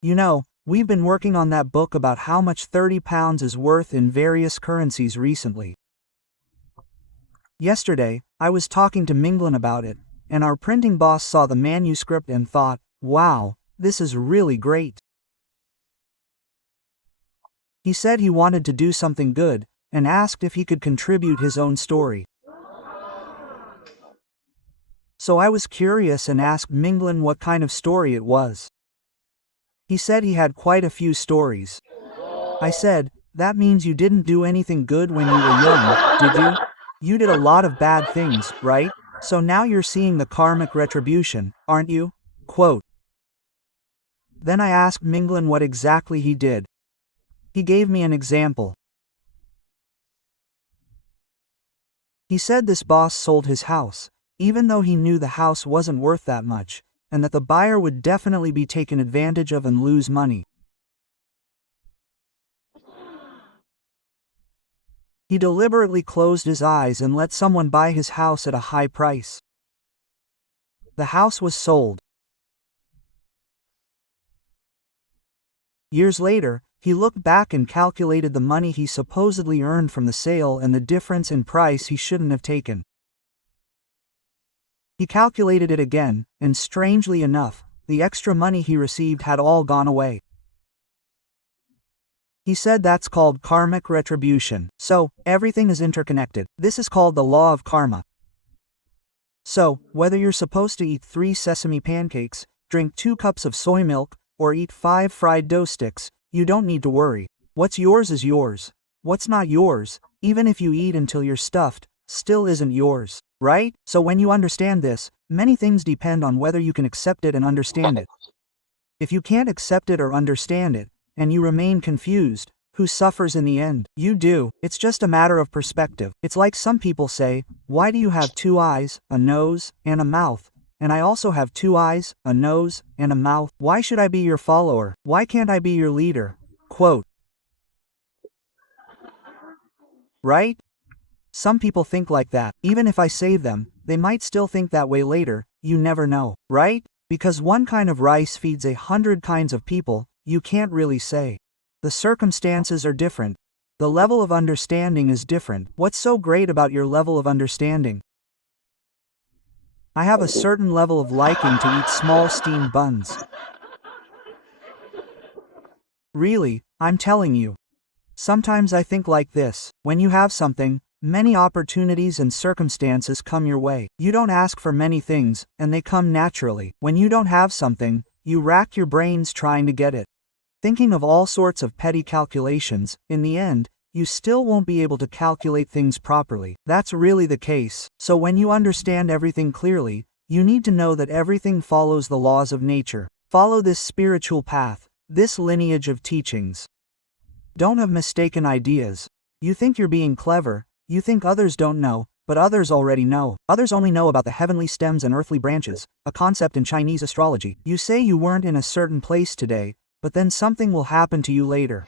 You know, we've been working on that book about how much 30 pounds is worth in various currencies recently. Yesterday, I was talking to Minglin about it, and our printing boss saw the manuscript and thought, wow, this is really great. He said he wanted to do something good, and asked if he could contribute his own story. So I was curious and asked Minglin what kind of story it was. He said he had quite a few stories. I said, that means you didn't do anything good when you were young, did you? You did a lot of bad things, right? So now you're seeing the karmic retribution, aren't you? Quote. Then I asked Minglin what exactly he did. He gave me an example. He said this boss sold his house, even though he knew the house wasn't worth that much, and that the buyer would definitely be taken advantage of and lose money. He deliberately closed his eyes and let someone buy his house at a high price. The house was sold. Years later, he looked back and calculated the money he supposedly earned from the sale and the difference in price he shouldn't have taken. He calculated it again, and strangely enough, the extra money he received had all gone away. He said that's called karmic retribution. So, everything is interconnected. This is called the law of karma. So, whether you're supposed to eat 3 sesame pancakes, drink 2 cups of soy milk, or eat 5 fried dough sticks, you don't need to worry. What's yours is yours. What's not yours, even if you eat until you're stuffed, still isn't yours, right? So when you understand this, many things depend on whether you can accept it and understand it. If you can't accept it or understand it, and you remain confused, who suffers in the end? You do. It's just a matter of perspective. It's like some people say, why do you have 2 eyes, a nose, and a mouth? And I also have 2 eyes, a nose, and a mouth. Why should I be your follower? Why can't I be your leader? Quote. Right? Some people think like that. Even if I save them, they might still think that way later. You never know, right? Because one kind of rice feeds 100 kinds of people, you can't really say. The circumstances are different. The level of understanding is different. What's so great about your level of understanding? I have a certain level of liking to eat small steamed buns. Really, I'm telling you. Sometimes I think like this. When you have something, many opportunities and circumstances come your way. You don't ask for many things, and they come naturally. When you don't have something, you rack your brains trying to get it. Thinking of all sorts of petty calculations, in the end, you still won't be able to calculate things properly. That's really the case. So when you understand everything clearly, you need to know that everything follows the laws of nature. Follow this spiritual path, this lineage of teachings. Don't have mistaken ideas. You think you're being clever, you think others don't know, but others already know. Others only know about the heavenly stems and earthly branches, a concept in Chinese astrology. You say you weren't in a certain place today, but then something will happen to you later.